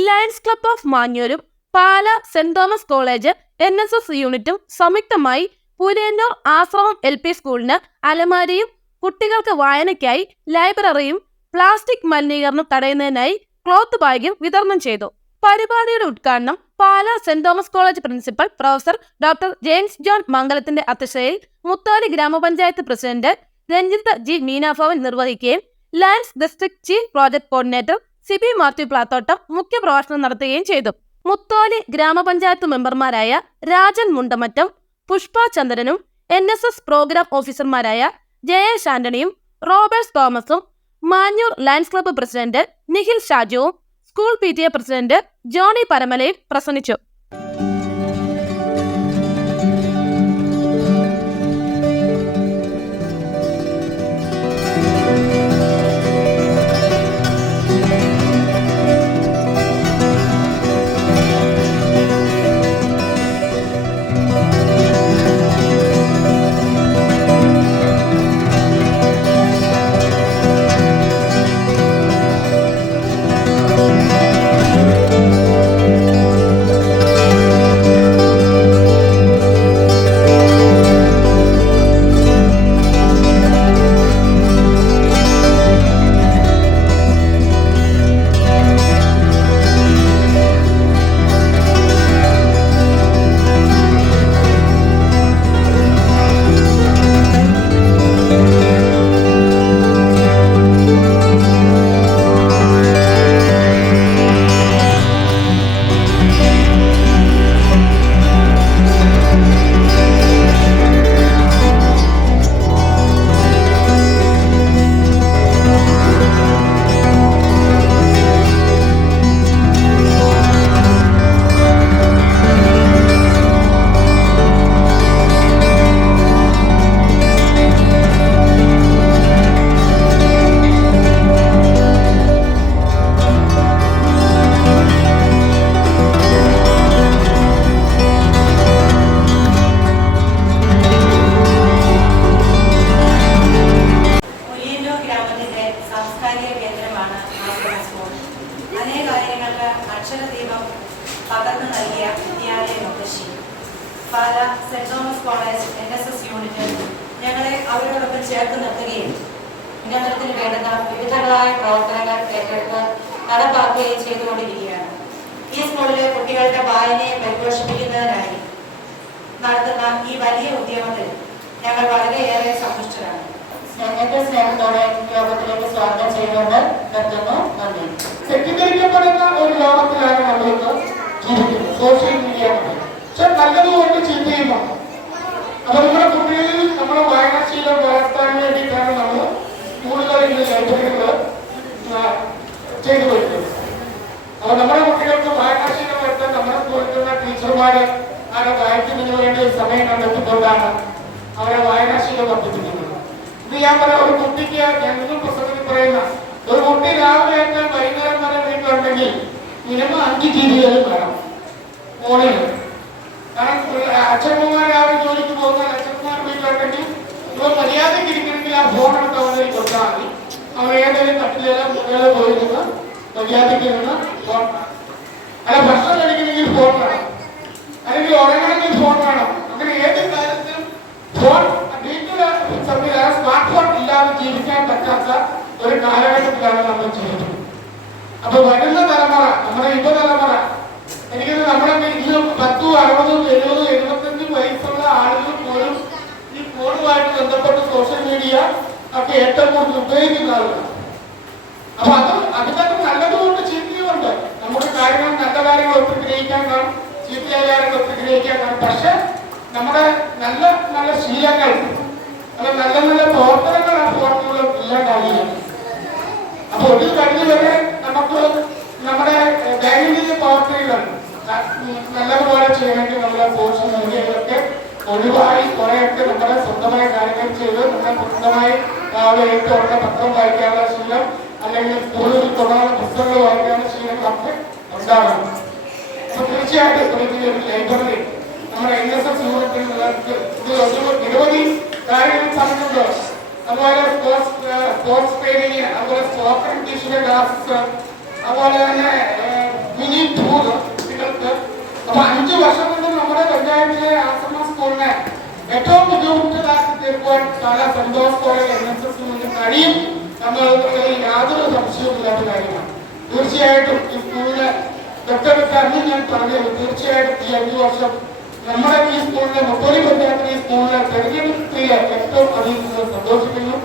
Lions club of മാഞ്ഞൂരും Pala saint Thomas college N S S യൂണിറ്റും സംയുക്തമായി പുരേന്നോ ആശ്രമം L P സ്കൂളിന് അലമാരിയും കുട്ടികൾക്ക് വായനയ്ക്കായി ലൈബ്രറിയും പ്ലാസ്റ്റിക് മലിനീകരണം തടയുന്നതിനായി ക്ലോത്ത് ബാഗും വിതരണം ചെയ്തു. പരിപാടിയുടെ ഉദ്ഘാടനം Pala saint Thomas college principal professor doctor James John മംഗലത്തിന്റെ അധ്യക്ഷതയിൽ മുത്താലി ഗ്രാമപഞ്ചായത്ത് പ്രസിഡന്റ് രഞ്ജിത്ത് ജി മീനാഭവൻ നിർവഹിക്കുകയും Lions district chief project coordinator Siby Mathew Plathottam മുഖ്യപ്രഭാഷണം നടത്തുകയും ചെയ്തു. മുത്തോലി ഗ്രാമപഞ്ചായത്ത് മെമ്പർമാരായ രാജൻ മുണ്ടമറ്റം പുഷ്പ ചന്ദ്രനും എൻ എസ് എസ് പ്രോഗ്രാം ഓഫീസർമാരായ ജയേഷ് ആന്റണിയും റോബർട്ട് തോമസും Manjoor Lions club president Nikhil ഷാജുവും school P T A president Johny പരമലയും പ്രസംഗിച്ചു. വളരെയേറെ സന്തുഷ്ടരാണ്. സ്നേഹത്തെ സ്നേഹത്തോടെ ലോകത്തിലേക്ക് സ്വാഗതം ചെയ്യുന്നുണ്ട് നിർത്തുന്നു. നന്ദി. തെറ്റിദ്ധരിക്കപ്പെടുന്ന ഒരു ലോകത്തിലാണ് നമ്മളിന്ന് ജീവിക്കുന്നത്. സോഷ്യൽ മീഡിയ കൊണ്ട് പക്ഷെ നല്ലതുകൊണ്ട് ചീത്തയുമാണ് അപ്പൊ നമ്മുടെ കുട്ടികളിൽ നമ്മുടെ വായനാശീലം വളർത്താൻ വേണ്ടിയിട്ടാണ് നമ്മൾ സ്കൂളുകളിൽ ലൈബ്രറികൾ ചെയ്തു വരുന്നത് അപ്പൊ നമ്മുടെ കുട്ടികൾക്ക് വായനാശീലം വളർത്താൻ സ്കൂളിൽ നിന്ന് ടീച്ചർമാരെ അവരെ വായിക്കുന്നതിന് വേണ്ടി സമയം കണ്ടെത്തിക്കൊണ്ടാണ് അവരെ വായനാശീലം വർദ്ധിപ്പിക്കുന്നത് ഇത് ഞാൻ പറയാം ഒരു കുട്ടിക്ക് ഞങ്ങൾ പുസ്തകത്തിൽ പറയുന്ന ഒരു കുട്ടി രാവിലെ ഏറ്റവും വൈകുന്നേരം വരെ വീട്ടിലുണ്ടെങ്കിൽ മിനിമം അഞ്ച് ജീവികളും വേണം. ഫോണിൽ കാരണം അച്ഛന്മാർ രാവിലെ ജോലിക്ക് പോകുന്ന അച്ഛന്മാർ വീട്ടിലുണ്ടെങ്കിൽ ഇവർ മര്യാദയ്ക്ക് ഇരിക്കണമെങ്കിൽ ആ ഫോൺ എടുത്ത് അവരെ കൊടുത്താൽ മതി. അവർ ഏതെങ്കിലും കട്ടിലേലോ മുകളിലോ പോയി നിന്ന് മര്യാദയ്ക്ക് നിന്ന് ഫോൺ അല്ല ഭക്ഷണം കഴിക്കണമെങ്കിൽ ഫോൺ വേണം അല്ലെങ്കിൽ ഉറങ്ങണമെങ്കിൽ ഫോൺ വേണം ഫോൺ ഡിജിറ്റൽ സംവിധാനം സ്മാർട്ട് ഫോൺ ഇല്ലാതെ ജീവിക്കാൻ പറ്റാത്ത ഒരു കാലഘട്ടത്തിലാണ് നമ്മൾ ജീവിക്കുന്നത്. അപ്പൊ വരുന്ന തലമുറ നമ്മുടെ യുവതലമുറ എനിക്ക് നമ്മുടെ വീട്ടിൽ പത്തും അറുപതും എഴുപതും എഴുപത്തഞ്ചും വയസ്സുള്ള ആളുകൾ പോലും ഈ ഫോണുമായിട്ട് ബന്ധപ്പെട്ട് സോഷ്യൽ മീഡിയ ഒക്കെ ഏറ്റവും കൂടുതൽ ഉപയോഗിക്കുന്ന ആളുകളാണ് അപ്പൊ അത് അതിനകത്ത് നല്ലതുകൊണ്ട് ചീത്തയുമുണ്ട്. നമുക്ക് കാര്യങ്ങൾ നല്ല കാര്യങ്ങൾ ഒത്തിരി ഗ്രഹിക്കാൻ കാണും ചീത്തയായ കാര്യങ്ങൾ ഒത്തിരി ഗ്രഹിക്കാൻ കാണും. പക്ഷെ നമ്മുടെ നല്ല നല്ല ശീലങ്ങൾ അല്ലെ നല്ല നല്ല പ്രവർത്തനങ്ങൾ ആ ഫോണുകൾ ഇല്ലാണ്ടാവുകയാണ് അപ്പൊ ഒരു കഴിഞ്ഞ വരെ നമുക്ക് നമ്മുടെ ദൈനംദിന പ്രവർത്തനങ്ങൾ നല്ലതുപോലെ ചെയ്യണമെങ്കിൽ നമ്മുടെ പോഷൻ മൂല്യങ്ങളൊക്കെ ഒഴിവായി കുറെയൊക്കെ നമ്മുടെ സ്വന്തമായ കാര്യങ്ങൾ ചെയ്ത് നമ്മുടെ സ്വന്തമായി രാവിലെ എട്ട് ഉടനെ പത്രം വായിക്കാനുള്ള ശീലം അല്ലെങ്കിൽ സ്കൂളിൽ തുടങ്ങുന്ന പുസ്തകങ്ങൾ വായിക്കാനുള്ള ശീലങ്ങളൊക്കെ ഉണ്ടാകണം അപ്പൊ തീർച്ചയായിട്ടും ഒരു ലൈബ്രറി നമ്മുടെ എൻ എസ് എസ് യൂണിറ്റിൽ നിരവധി കാര്യങ്ങൾ പറഞ്ഞിട്ടുണ്ട്. അതുപോലെ സ്പോർട്സ് സ്പോർട്സ് ട്രെയിനിങ് അതുപോലെ സ്പോക്കൺ ഇംഗ്ലീഷിന്റെ ക്ലാസ്സസ് അതുപോലെ തന്നെ മിനി ടൂർ കുട്ടികൾക്ക് അപ്പൊ അഞ്ചു വർഷം കൊണ്ട് നമ്മുടെ പഞ്ചായത്തിലെ ആശ്രമ സ്കൂളിനെ ഏറ്റവും ബുദ്ധിമുട്ടിലാക്കി തീർക്കുവാൻ പല സന്തോഷത്തോടെ എൻ എസ് എസ് മുന്നിൽ കഴിയും എന്നുള്ളതിൽ യാതൊരു സംശയവുമില്ലാത്ത കാര്യമാണ്. തീർച്ചയായിട്ടും ഈ സ്കൂളിലെ തൊട്ടടുത്ത അന്ന് ഞാൻ പറഞ്ഞത് തീർച്ചയായിട്ടും ഈ അഞ്ചു വർഷം നമ്മുടെ ഈ സ്കൂളിലെ മുത്തോലി പഞ്ചായത്തിലെ ഈ സ്കൂളിലെ തെരഞ്ഞെടുപ്പിലെ ഏറ്റവും അധികം സന്തോഷിക്കുന്നു.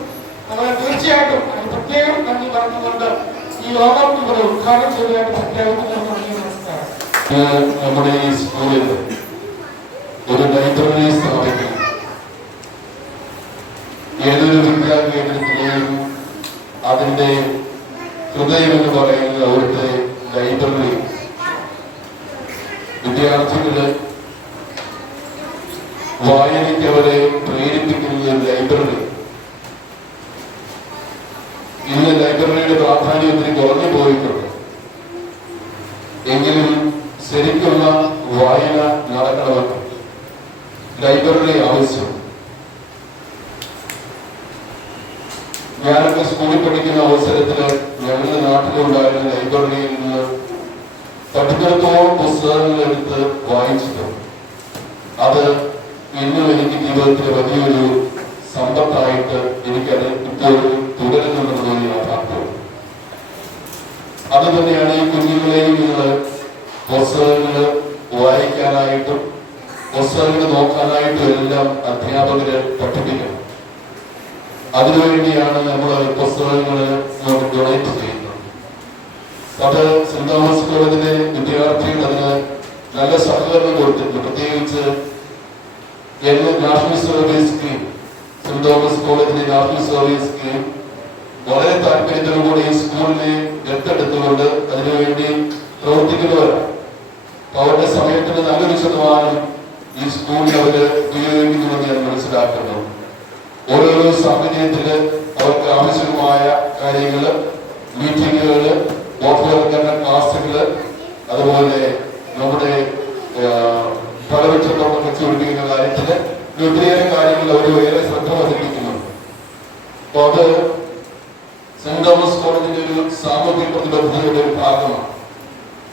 നമ്മളെ തീർച്ചയായിട്ടും അത് പ്രത്യേകം നന്ദി പറഞ്ഞുകൊണ്ട് ഈ യോഗം ഇവിടെ ഉദ്ഘാടനം ചെയ്തതായിട്ട് പ്രഖ്യാപിക്കുന്നു നന്ദി നമസ്കാരം. നമ്മുടെ ഈ സ്കൂളിൽ ഒരു ലൈബ്രറി സ്ഥാപിക്കും ഏതൊരു വിദ്യാകേന്ദ്രത്തിലെയും അതിന്റെ ഹൃദയം എന്ന് പറയുന്നത് അവിടുത്തെ ലൈബ്രറി. വിദ്യാർത്ഥികൾ വായനയ്ക്ക് അവരെ പ്രേരിപ്പിക്കുന്നത് ലൈബ്രറി. ഇന്ന് ലൈബ്രറിയുടെ പ്രാധാന്യം ഒത്തിരി കുറഞ്ഞു പോയിട്ടുണ്ട് എങ്കിലും ശരിക്കുള്ള വായന നടക്കണമെങ്കിൽ ലൈബ്രറി ആവശ്യം ഞാനൊക്കെ സ്കൂളിൽ പഠിക്കുന്ന അവസരത്തിൽ ഞങ്ങളുടെ നാട്ടിലുണ്ടായിരുന്ന ലൈബ്രറിയിൽ നിന്ന് പഠിച്ചിടത്തോളം പുസ്തകങ്ങൾ എടുത്ത് വായിച്ചിട്ടുണ്ട് അത് ഇന്നും എനിക്ക് ജീവിതത്തിലെ വലിയൊരു സമ്പത്തായിട്ട് എനിക്കത് ഇപ്പോഴും തുടരുന്നുണ്ടെന്നത് യാഥാർത്ഥ്യം അത് തന്നെയാണ് ഈ കുഞ്ഞുങ്ങളെയും നിങ്ങൾ പുസ്തകങ്ങൾ വായിക്കാനായിട്ടും പുസ്തകങ്ങൾ നോക്കാനായിട്ടും എല്ലാം അധ്യാപകര് പഠിപ്പിക്കണം അതിനുവേണ്ടിയാണ് നമ്മൾ നാഷണൽ സർവീസ് സ്കീം വളരെ താല്പര്യത്തോടുകൂടി ഈ സ്കൂളിനെ ദത്തെടുത്തുകൊണ്ട് അതിനുവേണ്ടി പ്രവർത്തിക്കുന്നവരാണ് അപ്പൊ അവരുടെ സമയത്തിന് നല്ലൊരു ശതമാനം ഈ സ്കൂളിൽ അവർ ഉപയോഗിക്കുന്നുവെന്ന് ഞാൻ മനസ്സിലാക്കുന്നു. ഓരോരോ സാഹചര്യത്തിൽ അവർക്ക് ആവശ്യമായ കാര്യങ്ങൾ മീറ്റിങ്ങുകൾ ബോധവൽക്കരണ ക്ലാസ്സുകൾ അതുപോലെ നമ്മുടെ ഫലവൃക്ഷത്തോട്ടം വെച്ചുപിടിപ്പിക്കുന്ന കാര്യത്തിൽ ഇങ്ങനെ ഒത്തിരിയേറെ കാര്യങ്ങൾ അവർ ഏറെ ശ്രദ്ധ അപ്പൊ അത് സെന്റ് തോമസ് കോളേജിന്റെ ഒരു പ്രതിബദ്ധതയുടെ ഒരു ഭാഗമാണ്.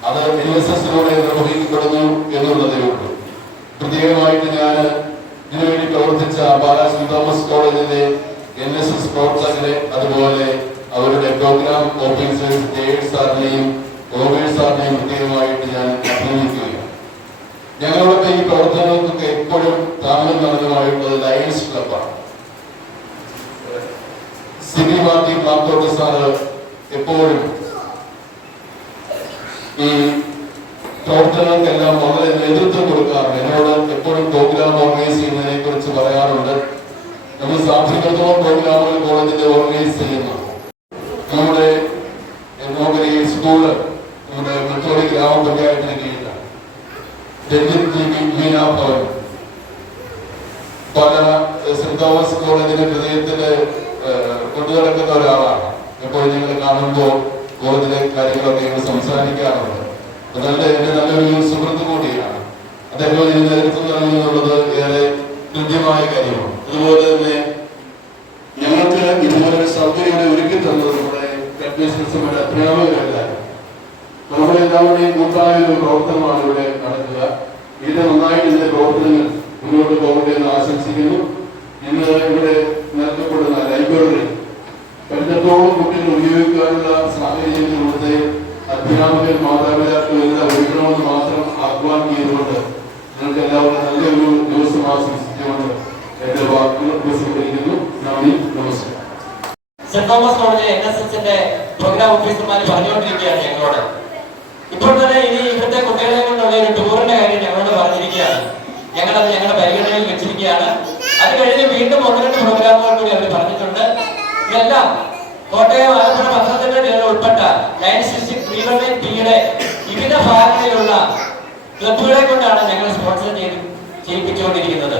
അത് എൻ എസ് എസിലൂടെ നിർവഹിക്കപ്പെടുന്നു എന്നുള്ളതേ ഉള്ളൂ. പ്രത്യേകമായിട്ട് ഞാൻ ഇതിനുവേണ്ടി പ്രവർത്തിച്ച പാലാ സെന്റ് തോമസ് കോളേജിലെ എൻ എസ് എസ് പ്രവർത്തകരെ അതുപോലെ അവരുടെ പ്രോഗ്രാം ഓഫീസേഴ്സ് ജയേഷ് സാറിനെയും റോബേഷ് സാറിനെയും പ്രത്യേകമായിട്ട് ഞാൻ അഭിനന്ദിക്കുകയാണ്. ഞങ്ങളുടെ ഈ പ്രവർത്തനങ്ങൾക്കൊക്കെ എപ്പോഴും താങ്ങും നടന്നുമായിട്ടുള്ളത് ലയൺസ് ക്ലബാണ് സിബി മാർട്ടിൻ മാത്തോട്ട് സാറ് എപ്പോഴും ഈ പ്രവർത്തനങ്ങൾക്കെല്ലാം വളരെ നേതൃത്വം കൊടുക്കാറുണ്ട്. എന്നോട് എപ്പോഴും പ്രോഗ്രാം ഓർഗനൈസ് ചെയ്യുന്നതിനെ കുറിച്ച് പറയാറുണ്ട്. നമ്മൾ സാധിച്ചിടത്തോളം പ്രോഗ്രാമുകൾ കോളേജിന്റെ ഓർഗനൈസ് ചെയ്യുന്നു. നമ്മുടെ ഈ സ്കൂൾ നമ്മുടെ മറ്റൊരു ഗ്രാമപഞ്ചായത്തിന് കീഴിലാണ്. പല സെന്റ് തോമസ് കോളേജിന്റെ ഹൃദയത്തിൽ കൊണ്ടുനടക്കുന്ന ഒരാളാണ്. എപ്പോഴും ഞങ്ങൾ കാണുമ്പോൾ കോളേജിലെ കാര്യങ്ങളൊക്കെ ഞങ്ങൾ സംസാരിക്കാറുണ്ട്. നല്ല എന്റെ നല്ലൊരു സുഹൃത്ത് കൂടിയാണ്. അദ്ദേഹം ഇതിന് നേതൃത്വം നൽകുന്നുള്ളത് ഏറെ കൃത്യമായ കാര്യമാണ്. അതുപോലെ തന്നെ ഞങ്ങൾക്ക് ഇതുപോലെ ഒരു സൗകര്യം ഒരുക്കി തന്നത് നമ്മുടെ കൺവെൻഷൻസുകളുടെ അധ്യാപകരെല്ലാവരും നമ്മുടെ എല്ലാവരുടെയും കൂട്ടായ ഒരു പ്രവർത്തനമാണ് ഇവിടെ നടക്കുക. ഇതിന്റെ നന്നായിട്ട് ഇതിന്റെ പ്രവർത്തനങ്ങൾ മുന്നോട്ട് പോകട്ടെ എന്ന് ആശംസിക്കുന്നു. ഇന്ന് ഇവിടെ നൽകപ്പെടുന്ന ലൈബ്രറി പലപ്പോഴും കുട്ടികൾ ഉപയോഗിക്കാനുള്ള സാഹചര്യത്തിൽ ഇവിടുത്തെ അധ്യാപകർ മാതാപിതാക്കൾ എല്ലാം ഒരുക്കണമെന്ന് മാത്രം ആഹ്വാനം ചെയ്തുകൊണ്ട് നിങ്ങൾക്ക് എല്ലാവർക്കും നല്ലൊരു ദിവസം ആശംസിച്ചുകൊണ്ട് എന്റെ വാക്കുകൾ ഉപസംഹരിക്കുന്നു നന്ദി നമസ്കാരം. Saint Thomas college N S എസിന്റെ പ്രോഗ്രാം ഓഫീസർമാർ പറഞ്ഞുകൊണ്ടിരിക്കുകയാണ് ഞങ്ങളോട്. ഇപ്പോൾ തന്നെ ഇനി ഇവിടുത്തെ കുട്ടികളെ കൊണ്ടുള്ള ഒരു ടൂറിന്റെ കാര്യം ഞങ്ങളോട് പറഞ്ഞിരിക്കുകയാണ്. ഞങ്ങളത് ഞങ്ങളുടെ പരിഗണനയിൽ വെച്ചിരിക്കുകയാണ്. അത് കഴിഞ്ഞ് വീണ്ടും ഒന്ന് രണ്ട് പ്രോഗ്രാമുകൾ കൂടി അവർ പറഞ്ഞിട്ടുണ്ട്. ഇതെല്ലാം കോട്ടയം ആലപ്പുഴ പത്തനംതിട്ട ഉൾപ്പെട്ട ലയൻസ് ഡിസ്ട്രിക്ട് റീവണേ ടീയുടെ വിവിധ ഭാഗങ്ങളിലുള്ള ക്ലബുകളെ കൊണ്ടാണ് ഞങ്ങൾ സ്പോൺസർ ചെയ്ത് ചെയ്യിപ്പിച്ചുകൊണ്ടിരിക്കുന്നത്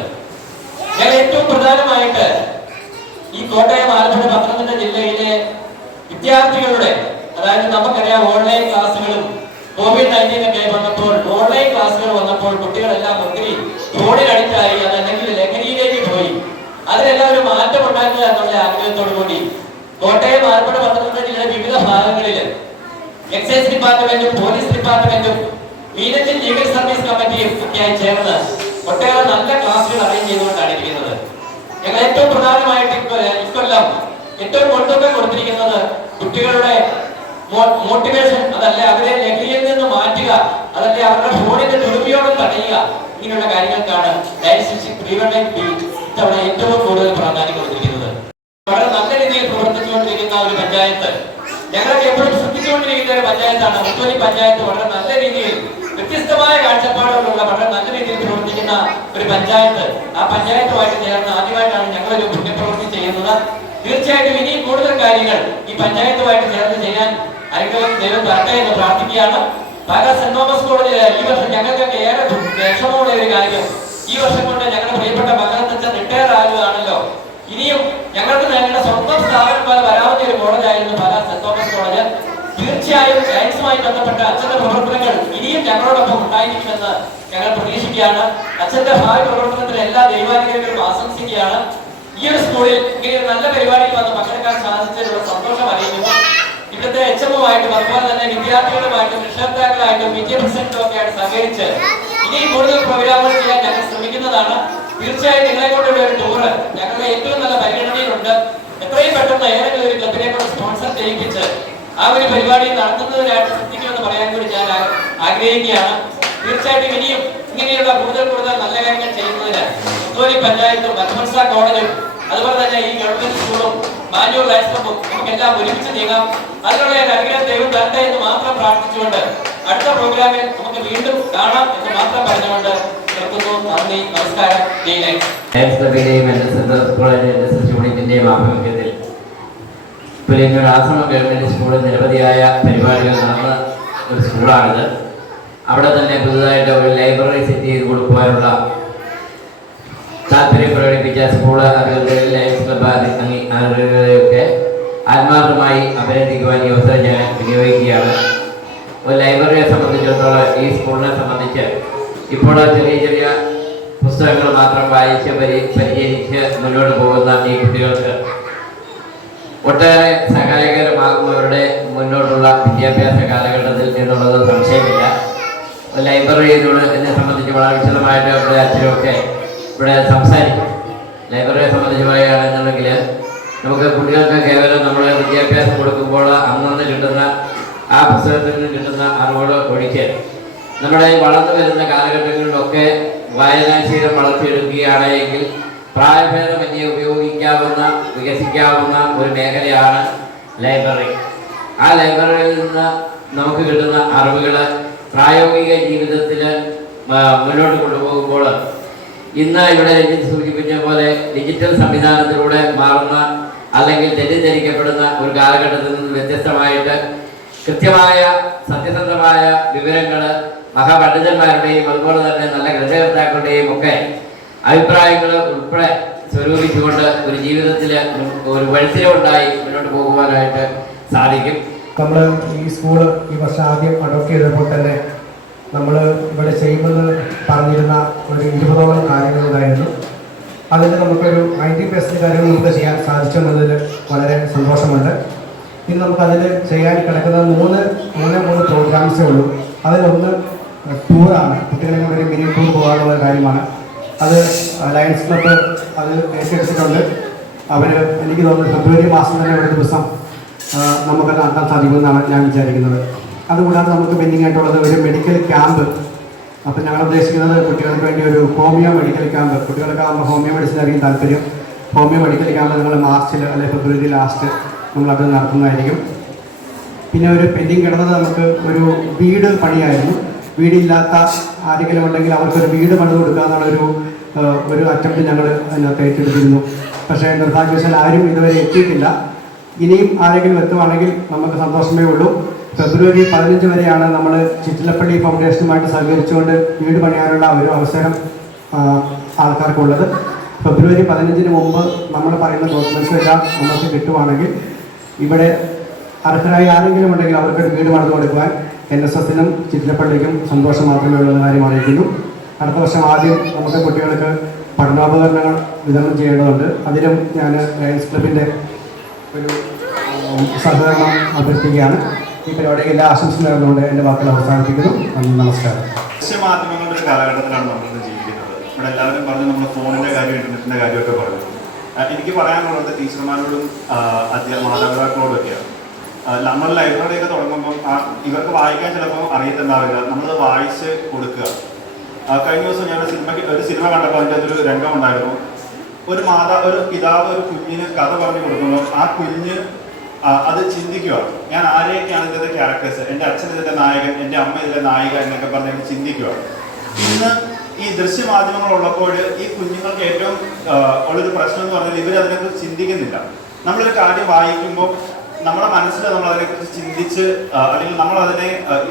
ഞങ്ങൾ ഏറ്റവും പ്രധാനമായിട്ട് ഈ കോട്ടയം ആലപ്പുഴ പത്തനംതിട്ട ജില്ലയിലെ വിദ്യാർത്ഥികളുടെ അതായത് നമുക്കറിയാം ഓൺലൈൻ ക്ലാസ്സുകളും കോവിഡ് നയന്റീൻ ഒക്കെ വന്നപ്പോൾ ഓൺലൈൻ ക്ലാസ്സുകൾ വന്നപ്പോൾ കുട്ടികളെല്ലാം ഒത്തിരി ഫോണിൽ അഡിക്റ്റായി അതല്ലെങ്കിൽ ലഹരിയിലേക്ക് പോയി അതിനെല്ലാം ഒരു മാറ്റം ഉണ്ടാക്കുക എന്നുള്ള ആഗ്രഹത്തോടു കൂടി കോട്ടയം ആലപ്പുഴ പത്തനംതിട്ട വിവിധ ഭാഗങ്ങളിൽ എക്സൈസ് ഡിപ്പാർട്ട്മെന്റും പോലീസ് ഡിപ്പാർട്ട്മെന്റും മീനച്ചിൽ ലീഗൽ സർവീസ് കമ്മിറ്റിയും ഒക്കെയായി ചേർന്ന് ഒട്ടേറെ നല്ല ക്ലാസുകൾ അറേഞ്ച് ചെയ്തുകൊണ്ടാണ് ഇരിക്കുന്നത്. ഞങ്ങൾ ഏറ്റവും പ്രധാനമായിട്ട് ഇക്കൊല്ലം ഏറ്റവും മുൻതൂക്കം കൊടുത്തിരിക്കുന്നത് കുട്ടികളുടെ മോട്ടിവേഷൻ അതല്ല അവരെ ലഹരിയിൽ നിന്ന് മാറ്റുക അതല്ല അവരുടെ ഫോണിന്റെ ദുരുപയോഗം തടയുക ഇങ്ങനെയുള്ള കാര്യങ്ങൾക്കാണ് ഡയസിറ്റിക് പ്രീവെന്റ് ഇത്തവണ ഏറ്റവും കൂടുതൽ പ്രാധാന്യം കൊടുത്തിരിക്കുന്നത്. വളരെ നല്ല രീതിയിൽ പ്രവർത്തിച്ചുകൊണ്ടിരിക്കുന്ന ഒരു പഞ്ചായത്ത്. ഞങ്ങളൊക്കെ എപ്പോഴും ശ്രദ്ധിച്ചുകൊണ്ടിരിക്കുന്ന ഒരു പഞ്ചായത്താണ്. മുത്തോലി പഞ്ചായത്ത് വളരെ നല്ല രീതിയിൽ വ്യത്യസ്തമായ കാഴ്ചപ്പാടുകളുള്ള വളരെ നല്ല രീതിയിൽ പ്രവർത്തിക്കുന്ന ഒരു പഞ്ചായത്ത്. ആ പഞ്ചായത്തുമായിട്ട് ചേർന്ന് ആദ്യമായിട്ടാണ് ഞങ്ങൾ ഒരു പുണ്യപ്രവൃത്തി ചെയ്യുന്നത്. തീർച്ചയായിട്ടും ഇനിയും കൂടുതൽ കാര്യങ്ങൾ ഈ പഞ്ചായത്തുമായിട്ട് ചേർന്ന് ചെയ്യാൻ ആരെങ്കിലും ദൈവം തരട്ടെ എന്ന് പ്രാർത്ഥിക്കുകയാണ്. പാലാ സെന്റ് തോമസ് കോളേജിൽ ഈ വർഷം ഞങ്ങൾക്കൊക്കെ ഏറെ വിഷമമുള്ള ഒരു കാര്യം ഈ വർഷം കൊണ്ട് ഞങ്ങളുടെ പ്രിയപ്പെട്ട മകനത്തച്ഛൻ റിട്ടയർ ആകുകയാണല്ലോ. ഇനിയും ഞങ്ങൾക്ക് ഞങ്ങളുടെ സ്വന്തം സ്ഥാപനം പോലെ വരാവുന്ന ഒരു കോളേജായിരുന്നു പല സെന്റ് തോമസ് കോളേജ്. തീർച്ചയായും സയൻസുമായി ബന്ധപ്പെട്ട അച്ഛന്റെ പ്രവർത്തനങ്ങൾ ഇനിയും ഞങ്ങളോടൊപ്പം ഉണ്ടായിരിക്കുമെന്ന് ഞങ്ങൾ പ്രതീക്ഷിക്കുകയാണ്. അച്ഛന്റെ ഭാവി പ്രവർത്തനത്തിൽ എല്ലാ ദൈവാനുഗ്രഹങ്ങളും ആശംസിക്കുകയാണ്. ഈ ഒരു സ്കൂളിൽ ഇങ്ങനെ നല്ല പരിപാടിയിൽ വന്ന് പങ്കെടുക്കാൻ സാധിച്ചതിലുള്ള സന്തോഷം അറിയിക്കുന്നു. ഇവിടുത്തെ എച്ച് എമ്മുമായിട്ടും അതുപോലെ തന്നെ വിദ്യാർത്ഥികളുമായിട്ടും രക്ഷകർത്താക്കളായിട്ടും വിജയ പ്രസിഡന്റും സഹകരിച്ച് ഇനിയും കൂടുതൽ പ്രോഗ്രാമുകൾ ചെയ്യാൻ ഞങ്ങൾ ശ്രമിക്കുന്നതാണ്. തീർച്ചയായും നിങ്ങളെ കൊണ്ടുള്ള ഒരു ടൂറ് ഞങ്ങളുടെ ഏറ്റവും നല്ല പരിഗണനയിലുണ്ട്. എത്രയും പെട്ടെന്ന് ഏതെങ്കിലും ഒരു ക്ലബിനെ കൂടെ സ്പോൺസർ ചെയ്യിപ്പിച്ച് ആ ഒരു പരിപാടി നടത്തുന്നതിനായിട്ട് ശ്രദ്ധിക്കുമെന്ന് പറയാൻ കൂടി ഞാൻ ആഗ്രഹിക്കുകയാണ്. തീർച്ചയായിട്ടും ഇനിയും ഇങ്ങനെയുള്ള കൂടുതൽ കൂടുതൽ നല്ല കാര്യങ്ങൾ ചെയ്യുന്നതിന് മുത്തോലി പഞ്ചായത്തും ബർമൻസ കോളേജും അതുപോലെ തന്നെ ഈ ഗവൺമെന്റ് സ്കൂളും മാന്യൂർ ലൈഫ് ക്ലബും നമുക്കെല്ലാം ഒരുമിച്ച് നീങ്ങാം. അതിനുള്ള അനുഗ്രഹം ദൈവം തരട്ടെ എന്ന് മാത്രം പ്രാർത്ഥിച്ചുകൊണ്ട് അടുത്ത പ്രോഗ്രാമിൽ നമുക്ക് വീണ്ടും കാണാം എന്ന് മാത്രം പറഞ്ഞുകൊണ്ട് സ്കൂളിൽ നിരവധിയായ പരിപാടികൾ നടന്ന ഒരു സ്കൂളാണിത്. അവിടെ തന്നെ പുതുതായിട്ട് ഒരു ലൈബ്രറി സെറ്റ് ചെയ്ത് കൊടുക്കുവാനുള്ള താല്പര്യം പ്രകടിപ്പിച്ച സ്കൂൾ അധികൃതരിൽ ലയൺസ് ക്ലബ് അധി- അംഗീ- അധികൃതരെയൊക്കെ ആത്മാർത്ഥമായി അഭിനന്ദിക്കുവാൻ ഈ അവസരം ഞാൻ വിനിയോഗിക്കുകയാണ്. ഒരു ലൈബ്രറിയെ സംബന്ധിച്ചിടത്തോളം ഈ സ്കൂളിനെ സംബന്ധിച്ച് ഇപ്പോൾ ചെറിയ ചെറിയ പുസ്തകങ്ങൾ മാത്രം വായിച്ച് പരി പരിചരിച്ച് മുന്നോട്ട് പോകുന്ന ഈ കുട്ടികൾക്ക് ഒട്ടേറെ സഹായകരമാകുന്നവരുടെ മുന്നോട്ടുള്ള വിദ്യാഭ്യാസ കാലഘട്ടത്തിൽ എന്നുള്ളത് സംശയമില്ല. ലൈബ്രറിയിലൂടെ എന്നെ സംബന്ധിച്ച് വളരെ വിശദമായിട്ട് ഇവിടെ അച്ഛനൊക്കെ ഇവിടെ സംസാരിക്കും. ലൈബ്രറിയെ സംബന്ധിച്ച് പറയുകയാണെന്നുണ്ടെങ്കിൽ നമുക്ക് കുട്ടികൾക്ക് കേവലം നമ്മുടെ വിദ്യാഭ്യാസം കൊടുക്കുമ്പോൾ അന്നന്ന് കിട്ടുന്ന ആ പുസ്തകത്തിൽ നിന്ന് കിട്ടുന്ന അറിവുകൾ ഒഴിച്ച് നമ്മുടെ വളർന്നു വരുന്ന കാലഘട്ടങ്ങളിലൊക്കെ വായനാശീലം വളർത്തിയെടുക്കുകയാണ് എങ്കിൽ പ്രായഭേദമന്യേ ഉപയോഗിക്കാവുന്ന വികസിക്കാവുന്ന ഒരു മേഖലയാണ് ലൈബ്രറി. ആ ലൈബ്രറിയിൽ നിന്ന് നമുക്ക് കിട്ടുന്ന അറിവുകൾ പ്രായോഗിക ജീവിതത്തിൽ മുന്നോട്ട് കൊണ്ടുപോകുമ്പോൾ ഇന്ന് ഇവിടെ രഞ്ജിത്ത് സൂചിപ്പിച്ച പോലെ ഡിജിറ്റൽ സംവിധാനത്തിലൂടെ മാറുന്ന അല്ലെങ്കിൽ തെറ്റിദ്ധരിക്കപ്പെടുന്ന ഒരു കാലഘട്ടത്തിൽ നിന്ന് വ്യത്യസ്തമായിട്ട് കൃത്യമായ സത്യസന്ധമായ വിവരങ്ങൾ മഹാപണ്ഡിതന്മാരുടെയും അതുപോലെ തന്നെ നല്ല ഗ്രഹകർത്താക്കളുടെയും ഒക്കെ അഭിപ്രായങ്ങൾ ഉൾപ്പെടെ സ്വരൂപിച്ചുകൊണ്ട് ഒരു ജീവിതത്തിൽ ഒരു വഴിത്തിരിവുണ്ടായി മുന്നോട്ട് പോകുവാനായിട്ട് സാധിക്കും. നമ്മൾ ഈ സ്കൂൾ ഈ വർഷം ആദ്യം അഡോപ്റ്റ് ചെയ്തപ്പോൾ തന്നെ നമ്മൾ ഇവിടെ ചെയ്യുമെന്ന് പറഞ്ഞിരുന്ന ഒരു ഇരുപതോളം കാര്യങ്ങളുണ്ടായിരുന്നു അതിൽ നമുക്കൊരു നയന്റി പെർസെന്റ് കാര്യങ്ങൾ നമുക്ക് ചെയ്യാൻ സാധിച്ചെന്നതിൽ വളരെ സന്തോഷമുണ്ട്. ഇനി നമുക്കതിൽ ചെയ്യാൻ കിടക്കുന്ന മൂന്ന് മൂന്ന് മൂന്ന് പ്രോഗ്രാംസേ ഉള്ളൂ. അതിലൊന്ന് ടൂറാണ് കുട്ടികളെ ഒരു മിനി ടൂർ പോകാനുള്ള കാര്യമാണ്. അത് ലയൺസ് ക്ലബ്ബ് അത് ഏറ്റെടുത്തിട്ടുണ്ട്. അവർ എനിക്ക് തോന്നുന്നു ഫെബ്രുവരി മാസം തന്നെ ഒരു ദിവസം നമുക്ക് നടത്താൻ സാധിക്കുമെന്നാണ് ഞാൻ വിചാരിക്കുന്നത്. അതുകൂടാതെ നമുക്ക് പെൻഡിങ് ആയിട്ടുള്ളത് ഒരു മെഡിക്കൽ ക്യാമ്പ് അപ്പം ഞങ്ങൾ ഉദ്ദേശിക്കുന്നത് കുട്ടികൾക്ക് വേണ്ടി ഒരു ഹോമിയോ മെഡിക്കൽ ക്യാമ്പ് കുട്ടികൾക്ക് ആകുമ്പോൾ ഹോമിയോ മെഡിസിൻ ആയിരിക്കും താല്പര്യം. ഹോമിയോ മെഡിക്കൽ ക്യാമ്പ് നിങ്ങൾ മാർച്ചിൽ അല്ലെങ്കിൽ ഫെബ്രുവരി ലാസ്റ്റ് നമ്മളത് നടത്തുന്നതായിരിക്കും. പിന്നെ ഒരു പെൻഡിങ് കിടന്നത് നമുക്ക് ഒരു വീട് പണിയായിരുന്നു. വീടില്ലാത്ത ആരെങ്കിലും ഉണ്ടെങ്കിൽ അവർക്കൊരു വീട് പണിത് കൊടുക്കുക എന്നുള്ളൊരു ഒരു അറ്റംപ്റ്റ് ഞങ്ങൾ അതിനകത്ത് ഏറ്റെടുത്തിരുന്നു. പക്ഷേ നിർഭാഗ്യവശാൽ ആരും ഇതുവരെ എത്തിയിട്ടില്ല. ഇനിയും ആരെങ്കിലും എത്തുവാണെങ്കിൽ നമുക്ക് സന്തോഷമേ ഉള്ളൂ. ഫെബ്രുവരി പതിനഞ്ച് വരെയാണ് നമ്മൾ ചിറ്റിലപ്പള്ളി ഫൗണ്ടേഷനുമായിട്ട് സഹകരിച്ചുകൊണ്ട് വീട് പണിയാനുള്ള ഒരു അവസരം ആൾക്കാർക്കുള്ളത്. ഫെബ്രുവരി പതിനഞ്ചിന് മുമ്പ് നമ്മൾ പറയുന്ന ഡോക്യുമെന്റ്സ് എല്ലാം നമുക്ക് കിട്ടുവാണെങ്കിൽ ഇവിടെ അർഹരായ ആരെങ്കിലും ഉണ്ടെങ്കിൽ അവർക്ക് വീട് പണിത് കൊടുക്കുവാൻ എൻ എസ് എസിനും ചിത്രപ്പള്ളിക്കും സന്തോഷം മാത്രമേ ഉള്ള കാര്യം അറിയിക്കുന്നു. അടുത്ത വർഷം ആദ്യം നമുക്ക് കുട്ടികൾക്ക് പഠനോപകരണങ്ങൾ വിതരണം ചെയ്യേണ്ടതുണ്ട്. അതിലും ഞാൻ ലയൻസ് ക്ലബിന്റെ ഒരു സഹകരണം അഭ്യർത്ഥിക്കുകയാണ്. ഈ പരിപാടിക്ക് എല്ലാ ആശംസ നേർന്നുകൊണ്ട് എന്റെ വാക്കുകൾ അവസാനിപ്പിക്കുന്നു. നന്ദി നമസ്കാരം. ദൃശ്യമാധ്യമങ്ങളുടെ ഒരു കാലഘട്ടത്തിലാണ് നമ്മളിന്ന് ജീവിക്കുന്നത്. ഇവിടെ എല്ലാവരും പറഞ്ഞു നമ്മുടെ ഫോണിന്റെ കാര്യം ഇന്റർനെറ്റിന്റെ കാര്യമൊക്കെ പറഞ്ഞു. എനിക്ക് പറയാനുള്ളത് ടീച്ചർമാരോടും അധ്യാപക മാതാപിതാക്കളോടും ഒക്കെയാണ് നമ്മൾ ലൈബ്രറി ഒക്കെ തുടങ്ങുമ്പോൾ ഇവർക്ക് വായിക്കാൻ ചിലപ്പോൾ അറിയത്തുണ്ടാവില്ല. നമ്മളത് വായിച്ച് കൊടുക്കുക. കഴിഞ്ഞ ദിവസം ഞാൻ സിനിമയ്ക്ക് സിനിമ ഒരു സിനിമ കണ്ടപ്പോൾ അതിന്റെ അകത്തൊരു രംഗം ഉണ്ടായിരുന്നു. ഒരു മാതാ ഒരു പിതാവ് ഒരു കുഞ്ഞിന് കഥ പറഞ്ഞു കൊടുക്കുമ്പോൾ ആ കുഞ്ഞ് അത് ചിന്തിക്കുക ഞാൻ ആരെയൊക്കെയാണ് ഇതിന്റെ ക്യാരക്ടേഴ്സ് എന്റെ അച്ഛൻ ഇതിന്റെ നായകൻ എന്റെ അമ്മ ഇതിന്റെ നായിക എന്നൊക്കെ പറഞ്ഞ് ചിന്തിക്കുക ഇന്ന് ഈ ദൃശ്യമാധ്യമങ്ങൾ ഉള്ളപ്പോൾ ഈ കുഞ്ഞുങ്ങൾക്ക് ഏറ്റവും ഉള്ളൊരു പ്രശ്നം എന്ന് പറഞ്ഞാൽ ഇവർ അതിനെക്കുറിച്ച് ചിന്തിക്കുന്നില്ല. നമ്മളൊരു കാര്യം വായിക്കുമ്പോൾ നമ്മുടെ മനസ്സിൽ നമ്മൾ അതിനെക്കുറിച്ച് ചിന്തിച്ച് അല്ലെങ്കിൽ നമ്മൾ അതിനെ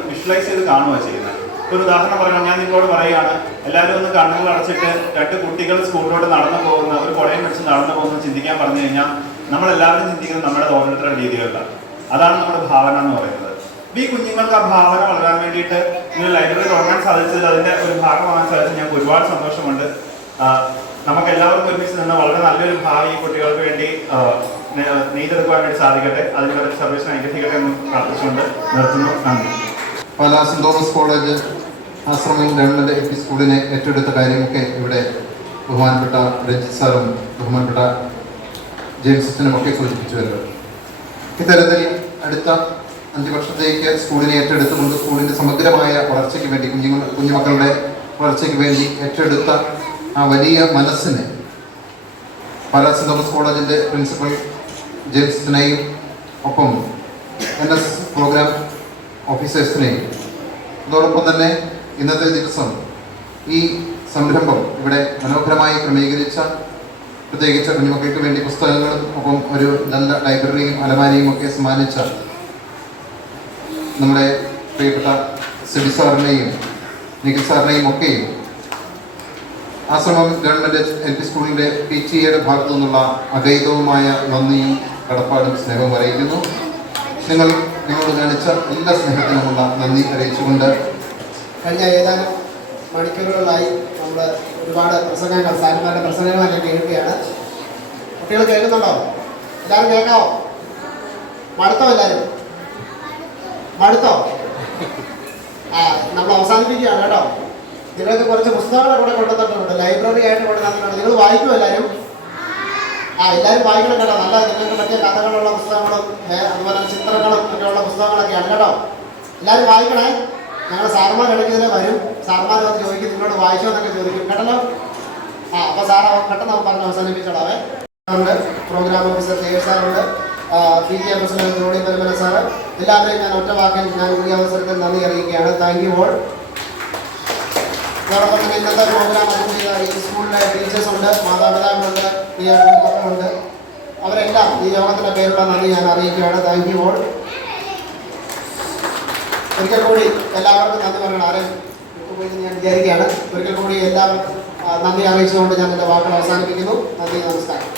വിഷ്വലൈസ് ചെയ്ത് കാണുക ചെയ്യുന്നത്. ഒരു ഉദാഹരണം പറയണം ഞാൻ നിങ്ങളോട് പറയുകയാണ് എല്ലാവരും ഒന്ന് കണ്ണുകൾ അടച്ചിട്ട് രണ്ട് കുട്ടികൾ സ്കൂളിലോട്ട് നടന്നു പോകുന്ന ഒരു കുടയും വെച്ച് നടന്നു പോകുന്ന ചിന്തിക്കാൻ പറഞ്ഞു കഴിഞ്ഞാൽ നമ്മളെല്ലാവരും ചിന്തിക്കുന്നത് നമ്മുടെ ഓരോരുത്തരുടെ രീതികളിലാണ്. അതാണ് നമ്മുടെ ഭാവന എന്ന് പറയുന്നത്. ഈ കുഞ്ഞുങ്ങൾക്ക് ആ ഭാവന വളരാൻ വേണ്ടിയിട്ട് നിങ്ങൾ ലൈബ്രറി തുടങ്ങാൻ സാധിച്ചത് അതിന്റെ ഒരു ഭാഗമാകാൻ സാധിച്ചത് ഞങ്ങൾക്ക് ഒരുപാട് സന്തോഷമുണ്ട്. നമുക്ക് എല്ലാവർക്കും ഒരുമിച്ച് നിന്ന് വളരെ നല്ലൊരു ഭാവി കുട്ടികൾക്ക് വേണ്ടി നെയ്തെടുക്കുവാൻ വേണ്ടി സാധിക്കട്ടെ. അതിനുള്ള സർവീസ് അനുഗ്രഹിക്കട്ടെ എന്ന് പ്രാർത്ഥിച്ചുകൊണ്ട് നിർത്തുന്നു. നന്ദി. Saint Thomas college Ashramam government L P സ്കൂളിനെ ഏറ്റെടുത്ത കാര്യമൊക്കെ ഇവിടെ ബഹുമാനപ്പെട്ട രഞ്ജിത് സാറും ബഹുമാനപ്പെട്ട ജെയിംസിനും ഒക്കെ സൂചിപ്പിച്ചു വരുന്നത്. ഇത്തരത്തിൽ അടുത്ത അഞ്ച് വർഷത്തേക്ക് സ്കൂളിനെ ഏറ്റെടുത്തുകൊണ്ട് സ്കൂളിന്റെ സമഗ്രമായ വളർച്ചയ്ക്ക് വേണ്ടി കുഞ്ഞുങ്ങൾ കുഞ്ഞുമക്കളുടെ വളർച്ചയ്ക്ക് വേണ്ടി ഏറ്റെടുത്ത ആ വലിയ മനസ്സിന് പാലാ സെന്റ് തോമസ് കോളേജിന്റെ പ്രിൻസിപ്പൽ ജെയിംസിനെയും ഒപ്പം എൻ എസ് പ്രോഗ്രാം ഓഫീസേഴ്സിനെയും അതോടൊപ്പം തന്നെ ഇന്നത്തെ ദിവസം ഈ സംരംഭം ഇവിടെ മനോഹരമായി ക്രമീകരിച്ച പ്രത്യേകിച്ച് കുഞ്ഞുമക്കൾക്ക് വേണ്ടി പുസ്തകങ്ങളും ഒപ്പം ഒരു നല്ല ലൈബ്രറിയും അലമാരിയും ഒക്കെ സമ്മാനിച്ച നമ്മുടെ പ്രിയപ്പെട്ട സിബി സാറിനെയും നിഖിൽ സാറിനെയും ഒക്കെയും ആശ്രമം ഗവൺമെന്റ് എൽ പി സ്കൂളിന്റെ പി ടി എയുടെ ഭാഗത്തു നിന്നുള്ള അഗൈതവുമായ നന്ദിയും കടപ്പാടും സ്നേഹവും അറിയിക്കുന്നു. നിങ്ങൾ നിങ്ങളോട് കാണിച്ച എല്ലാ സ്നേഹത്തിനുമുള്ള നന്ദി അറിയിച്ചുകൊണ്ട് കഴിഞ്ഞ ഏതാനും മണിക്കൂറുകളായി നമ്മൾ ഒരുപാട് പ്രസംഗങ്ങൾ സാരന്മാരുടെ പ്രസംഗങ്ങളൊക്കെ കേൾക്കുകയാണ്. കുട്ടികൾ കേൾക്കുന്നുണ്ടോ? എല്ലാവരും കേൾക്കാവോ മടുത്തോ എല്ലാവരും? മടുത്തോ ആ നമ്മൾ അവസാനിപ്പിക്കുകയാണ് കേട്ടോ. നിങ്ങൾക്ക് കുറച്ച് പുസ്തകങ്ങൾ കൂടെ കൊണ്ടുവന്നിട്ടുണ്ട്. ലൈബ്രറി ആയിട്ട് കൊണ്ടുവന്നിട്ടുണ്ട്. നിങ്ങൾ വായിക്കും എല്ലാവരും ആ എല്ലാവരും വായിക്കണം കേട്ടോ. നല്ല നിങ്ങൾക്ക് പറ്റിയ കഥകളുള്ള പുസ്തകങ്ങളും അതുപോലെ ചിത്രങ്ങളും ഒക്കെയുള്ള പുസ്തകങ്ങളൊക്കെയാണ് കേട്ടോ. എല്ലാവരും വായിക്കണേ. ഞങ്ങൾ സാർമാർ ഇടയ്ക്ക് വരും. സാർമാർ വന്ന് ചോദിക്കും നിങ്ങളോട് വായിച്ചോ എന്നൊക്കെ ചോദിക്കും. കേട്ടല്ലോ? ആ അപ്പോൾ സാർ പെട്ടെന്ന് പറഞ്ഞ് അവസാനിപ്പിച്ചോളാവേ. ഉണ്ട്. Programme officer Dev സാറുണ്ട്. P T A president Johny Parimala sir. എല്ലാവരെയും ഞാൻ ഒറ്റ വാക്കിൽ ഞാൻ ഈ അവസരത്തിൽ നന്ദി അറിയിക്കുകയാണ്. താങ്ക് യു ഓൾ അതോടൊപ്പം ഇന്നത്തെ പ്രോഗ്രാം അറ്റൻഡ് ചെയ്ത ഈ സ്കൂളിലെ ടീച്ചേഴ്സ് ഉണ്ട് മാതാപിതാക്കളുണ്ട് മക്കളുണ്ട് അവരെല്ലാം ഈ യോഗത്തിന്റെ പേരുള്ള നന്ദി ഞാൻ അറിയിക്കുകയാണ്. താങ്ക് യു ഓൾ ഒരിക്കൽ കൂടി എല്ലാവർക്കും നന്ദി പറയണം ആരെ ഞാൻ വിചാരിക്കുകയാണ്. ഒരിക്കൽ കൂടി എല്ലാവർക്കും നന്ദി അറിയിച്ചുകൊണ്ട് ഞാൻ എന്റെ വാക്കുകൾ അവസാനിപ്പിക്കുന്നു. നന്ദി നമസ്കാരം.